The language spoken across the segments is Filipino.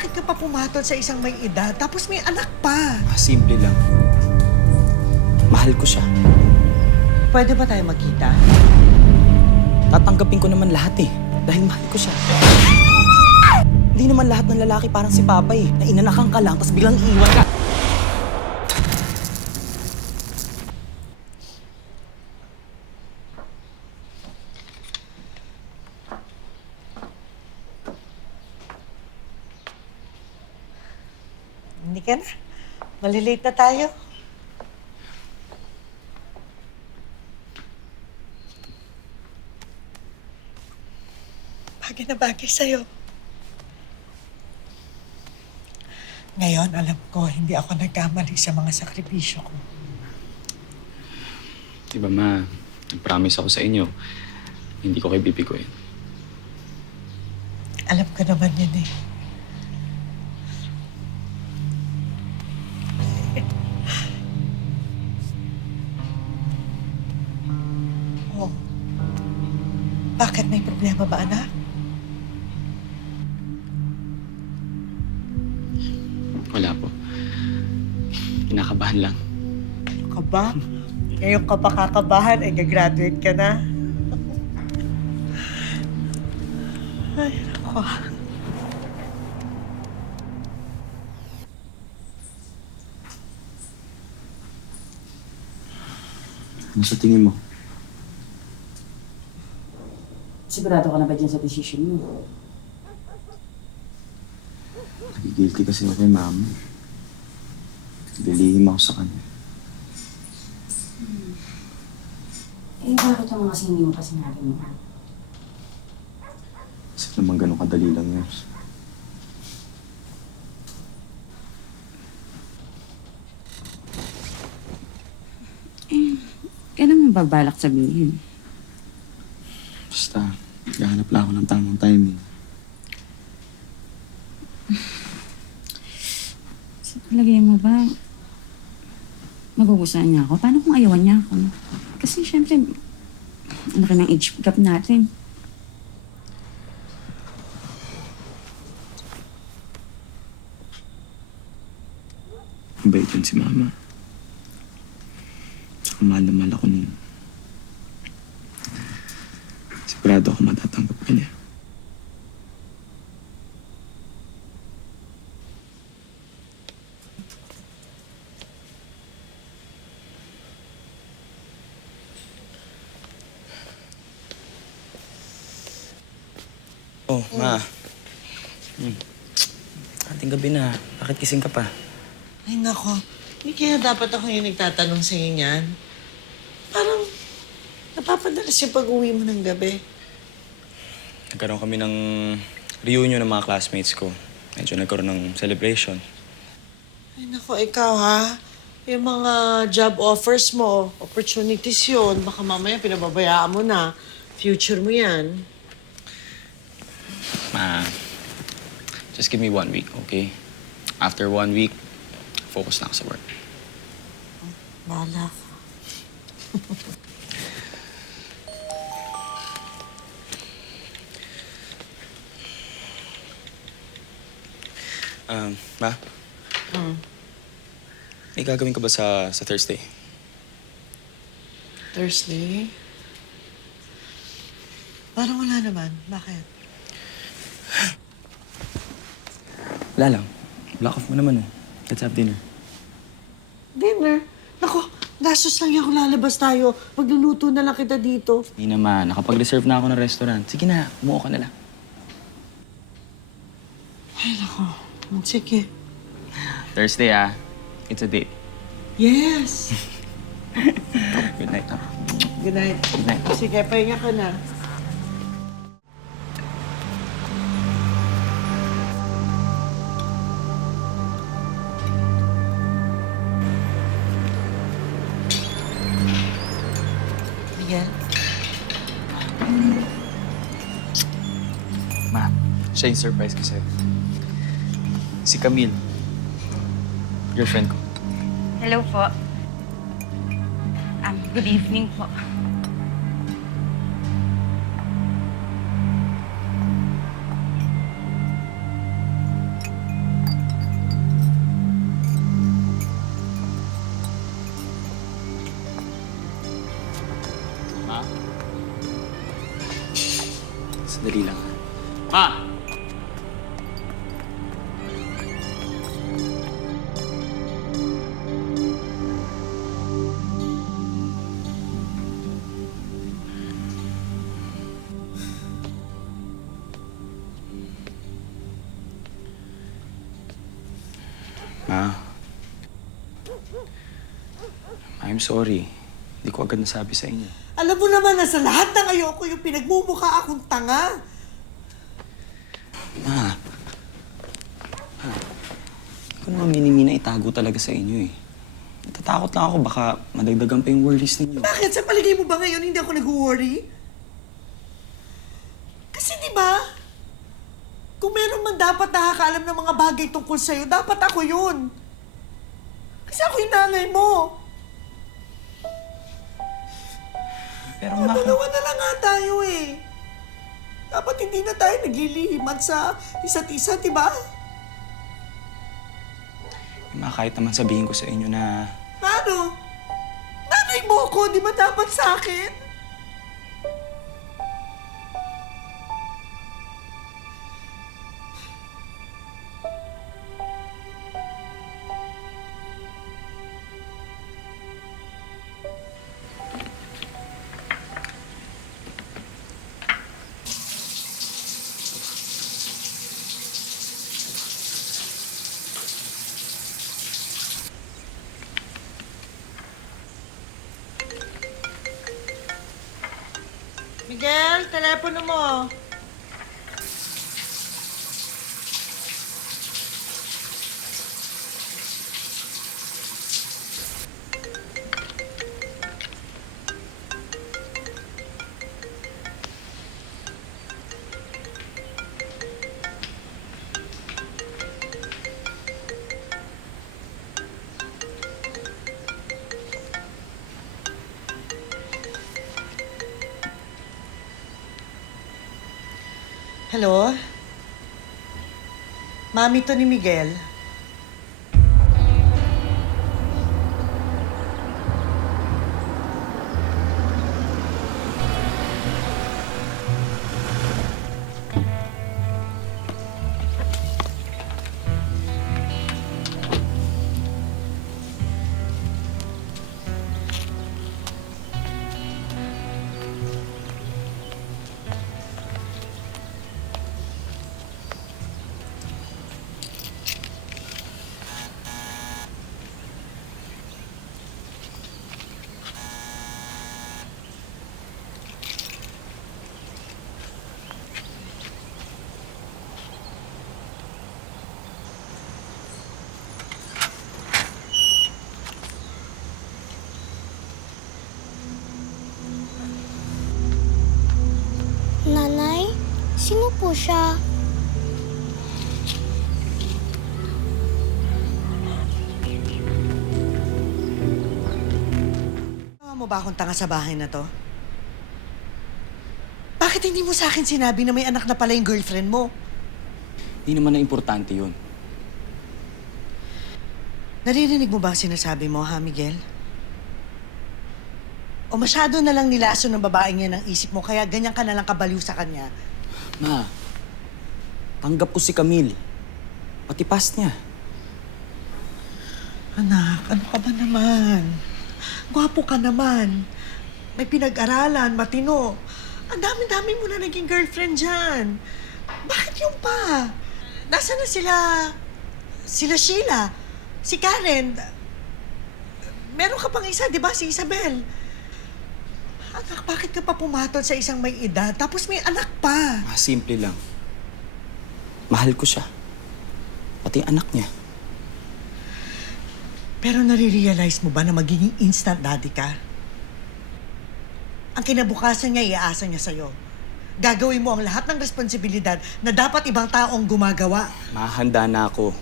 bakit ka pa pumatol sa isang may edad tapos may anak pa? Simple lang. Mahal ko siya. Pwede ba tayo magkita? Tatanggapin ko naman lahat eh. Dahil mahal ko siya. Hindi naman lahat ng lalaki parang si Papa eh. Na inanakan ka lang, tapos biglang iiwan ka. Hindi ka na. Malilate na tayo. Bagay na bagay sa'yo. Ngayon, alam ko, hindi ako nagkamali sa mga sakripisyo ko. Diba ma, nag-promise ako sa inyo, hindi ko kayo bibiguin. Alam ko naman yun eh. Oh. Bakit? May problema ba, anak? Wala po. Kinakabahan lang. Ano ka ba? Ngayon ka pa kakabahan, eh, gagraduate ka na. Ay, ako. Ano sa tingin mo? Sigurado ka na ba dyan sa decision mo? Nagigilty kasi ako kay mama. Nililihim ako sa kanya. Eh, bakit ang mga hindi mo pa sinabi mo? Kasi naman ganun kadali lang yun. Kailan mo babalak sabihin? Basta, naghahanap lang ako ng tamang timing. Sa palagay mo ba, magugustuhan niya ako? Paano kung ayawan niya ako? Kasi syempre, ang laki ng age gap natin. Mabait yun si mama. Saka mahal na mahal ako nun. Sigurado ako matatanggap ka niya. Oh, ma. Ating gabi na. Bakit kising ka pa? Ay, nako. Hindi kaya dapat ako yung nagtatanong sa'yo niyan. Parang napapadalas yung pag-uwi mo ng gabi. Nagkaroon kami ng reunion ng mga classmates ko. Medyo nagkaroon ng celebration. Ay, nako, ikaw ha. Yung mga job offers mo, opportunities yun. Baka mamaya pinababayaan mo na. Future mo yan. Ma, just give me 1 week, okay? After 1 week, focus na ako sa work. Bahala ka. Ma? May gagawin ka ba sa Thursday? Thursday? Parang wala naman. Bakit? Wala lang. Block off mo naman, oh. Let's have dinner. Dinner? Nako, gastos lang yan kung lalabas tayo. Magluluto na lang kita dito. Hindi naman. Nakapag-reserve na ako ng restaurant. Sige na, umuo ka na lang. Ay, nako. Sige. Thursday, ah. It's a date. Yes! Good night, ah. Good night. Good night. Sige, pahinga ka na. Miguel? Ma, siya yung surprise ko sa'yo. Si Camille. Girlfriend ko. Hello po. Good evening po. Sandali lang. Ma! Ma. I'm sorry. Hindi ko agad nasabi sa inyo. Alam mo naman na sa lahat ng ayoko yung pinagmumukha akong tanga. Ma. Hindi ko naman minimina itago talaga sa inyo eh. Natatakot lang ako baka madagdagan pa yung worries ninyo. Bakit? Sa palagay mo ba ngayon hindi ako nag-worry? Kasi di ba, kung meron man dapat nakakaalam ng mga bagay tungkol sa'yo, dapat ako yun. Kasi ako yung nanay mo. Pero ma, Dalawa na lang nga tayo eh. Dapat hindi na tayo naglilihiman sa isa't isa, di ba? kahit naman sabihin ko sa inyo na Ano? Nanay mo ko, di ba dapat sa akin? Miguel, telepono mo. Hello? Mami to ni Miguel. Nanay, sino po siya? Alam mo ba akong tanga sa bahay na to? Bakit hindi mo sa akin sinabi na may anak na pala yung girlfriend mo? hindi naman na importante yun. Naririnig mo ba ang sinasabi mo, ha, Miguel? O masyado na lang nilaso ng babaeng yan ang isip mo, kaya ganyan ka na lang kabaliw sa kanya? Ma, tanggap ko si Camille. Pati past niya. Anak, ano ka ba naman? Gwapo ka naman. May pinag-aralan, matino. Ang dami-dami mo na naging girlfriend dyan. Bakit yung pa? Nasaan na sila? Sila Sheila? Si Karen? Meron ka pang isa, di ba? Si Isabel. Anak, bakit ka pa pumatol sa isang may edad? Tapos may anak pa. Ma, simple lang. Mahal ko siya. Pati ang anak niya. Pero nare-realize mo ba na magiging instant daddy ka? Ang kinabukasan niya, iaasa niya sa'yo. Gagawin mo ang lahat ng responsibilidad na dapat ibang taong gumagawa. Mahanda na ako.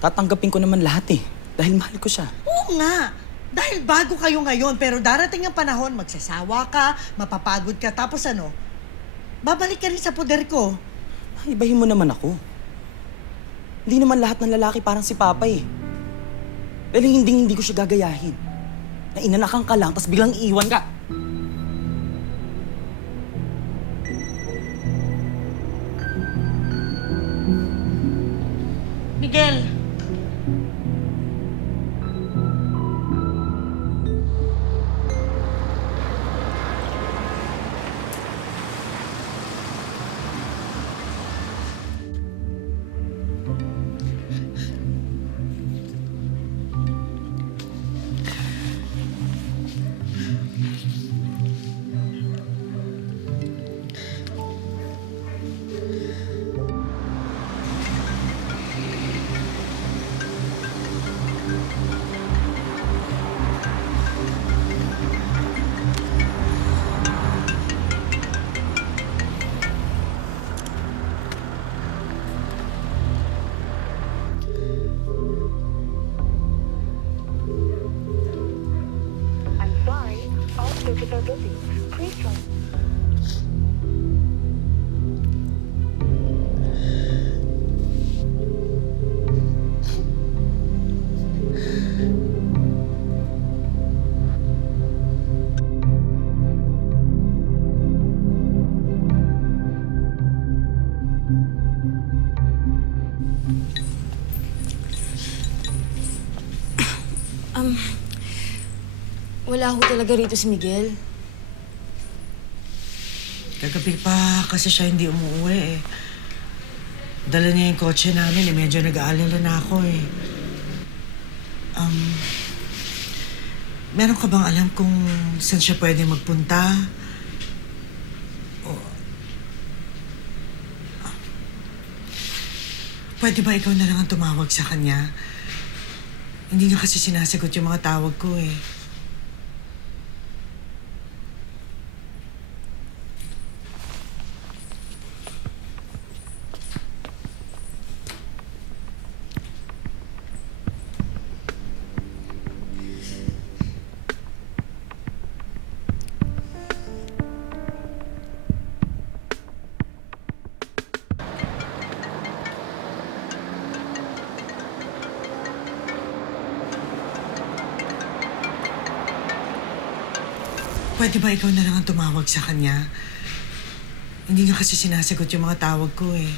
Tatanggapin ko naman lahat eh. Dahil mahal ko siya. Oo nga. Dahil bago kayo ngayon, pero darating ang panahon, magsasawa ka, mapapagod ka, tapos ano? Babalik ka rin sa poder ko. Ibahin mo naman ako. Hindi naman lahat ng lalaki parang si Papa eh. Dahil hindi ko siya gagayahin. Na inanakan ka lang, tapos biglang iiwan ka. Miguel. I'm sorry, all circuits are busy. Please try. Wala ho talaga rito si Miguel. Kagabi pa kasi siya hindi umuwi eh. Dala niya yung kotse namin eh. Medyo nag-aalala na ako eh. Meron ka bang alam kung saan siya pwede magpunta? O, pwede ba ikaw na lang ang tumawag sa kanya? Hindi niya kasi sinasagot yung mga tawag ko eh. Pwede ba ikaw na lang ang tumawag sa kanya? Hindi niya kasi sinasagot yung mga tawag ko eh.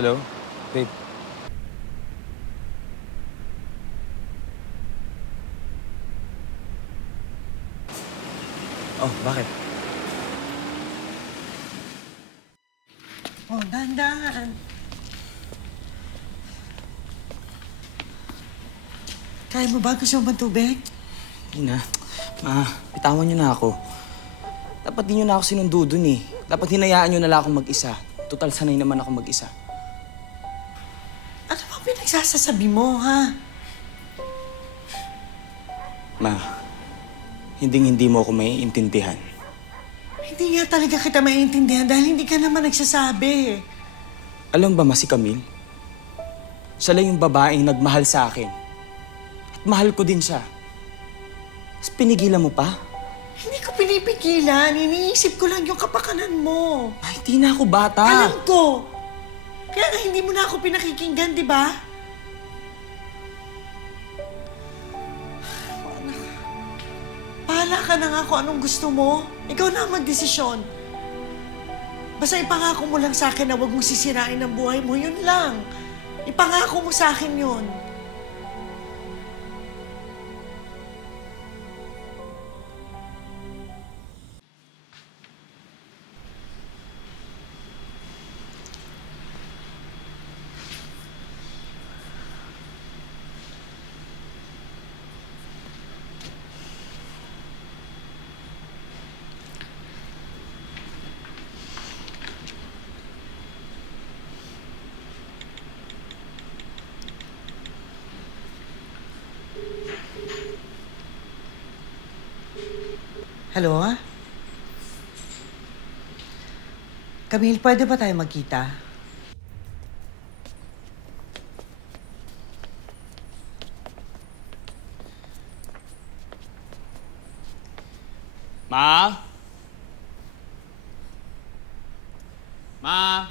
Hello? Babe. Oh, bakit? Oh, dahan-dahan. Kaya mo ba? Gusto mo bang tubig? Hindi na. Ma, bitawan niyo na ako. Dapat di niyo na ako sinundo dun eh. Dapat hinayaan niyo na lang akong mag-isa. Total, sanay naman ako mag-isa. Ano ba pinagsasasabi mo, ha? Ma, hindi mo ako maiintindihan. Hindi nga talaga kita maiintindihan dahil hindi ka naman nagsasabi. Alam ba si Camille? Siya lang yung babaeng nagmahal sa akin. At mahal ko din siya. Tapos pinigilan mo pa? Hindi ko pinipigilan. Iniisip ko lang yung kapakanan mo. Ay, di na ako bata. Alam ko. Kaya nga hindi mo na ako pinakikinggan, di ba? Bahala ka na nga kung anong gusto mo. Ikaw na ang magdesisyon. Basta ipangako mo lang sa akin na huwag mong sisirain ang buhay mo. Yun lang. Ipangako mo sa akin yun. Hello? Camille, pwede ba tayo magkita? Ma? Ma?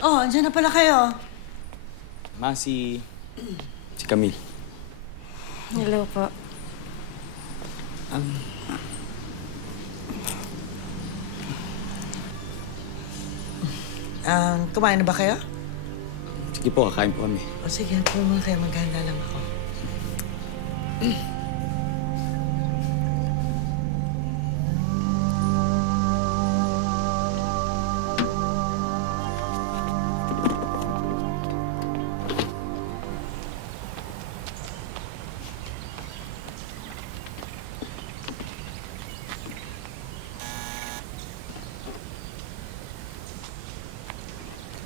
Oh, andyan na pala kayo. Ma, si Camille. Hello po. Kumain na ba kayo? Sige po, kakain po kami. O sige, po muna kayo. Maghahanda lang ako.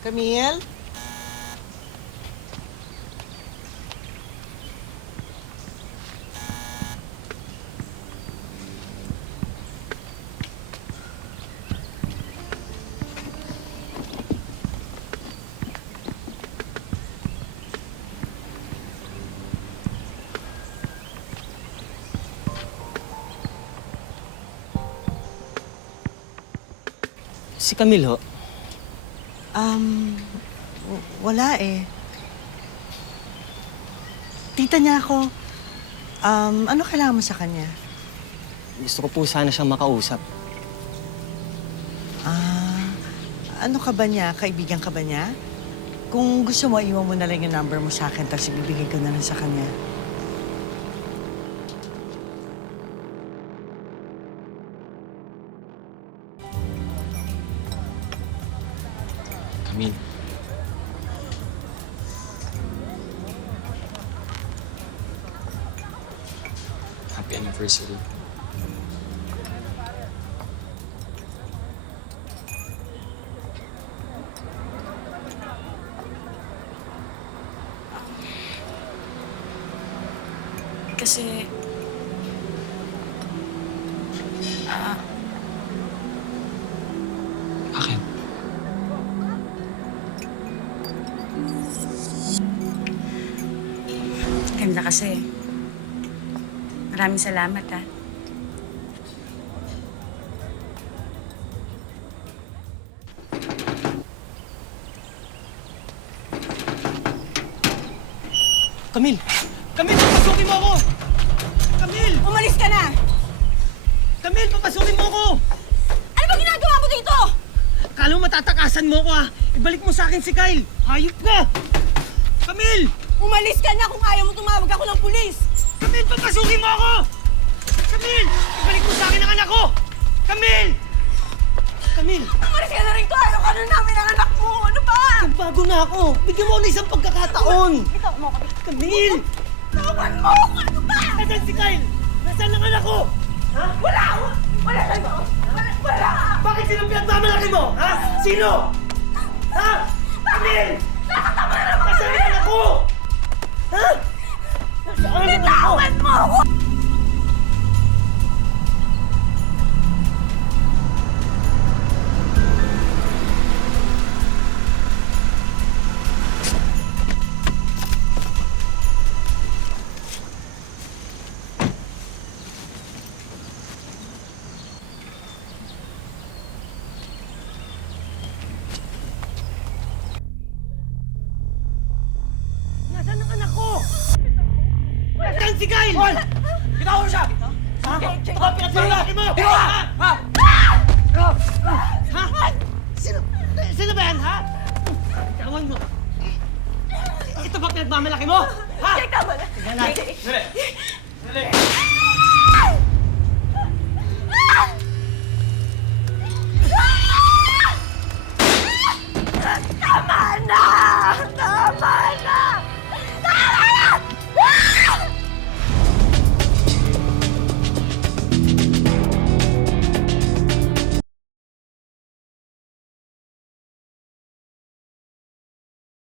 Camille? Si Camille, ho? Wala eh. Tita niya ako. Ano kailangan mo sa kanya? Gusto ko po sana siyang makausap. Ano ka ba niya? Kaibigan ka ba niya? Kung gusto mo, iwan mo na lang yung number mo sa akin, tapos ibibigay ko na lang sa kanya. Camille. Happy anniversary. Kasi... Bakit? Ganda kasi. Maraming salamat, ha. Camille! Camille, papasukin mo ako! Camille! Umalis ka na! Camille, papasukin mo ako! Ano ba ginagawa mo dito? Kala mo matatakasan mo ko, ha? Ibalik mo sa akin si Kyle! Hayop ka! Camille! Umalis ka na kung ayaw mo tumawag ako ng pulis! Camille, papasukin mo ako! Camille! Ibalik mo sa akin ang anak ko! Camille! Camille! Umalis ka na rito! Ayaw ka na namin ang anak mo! Ano ba? Bago na ako! Bigyan mo ako ng isang pagkakataon! Ito mo kami. Camille! Tawan mo! Ano ba? Nasaan si Kyle? Nasaan ang anak ko? Ha? Wala! Wala kayo! Wala! Bakit sino pinagmamalaki mo? Ha? Sino? Ha? Camille! Nakatama na naman Nasaan ang anak ko? Ha? Nasaan ang anak ko? Tawan mo ako! Nasaan ang anak ko? Nasaan si Kyle? Paul! Bitawan mo siya! Ha? Baka pinagmamalaki mo! Ha? Ha? Ha? Sino ba yan, ha? Tawan mo! Ito ba pinagmamalaki mo? Ha? Teka mo na! Tignan natin. Dali! Dali!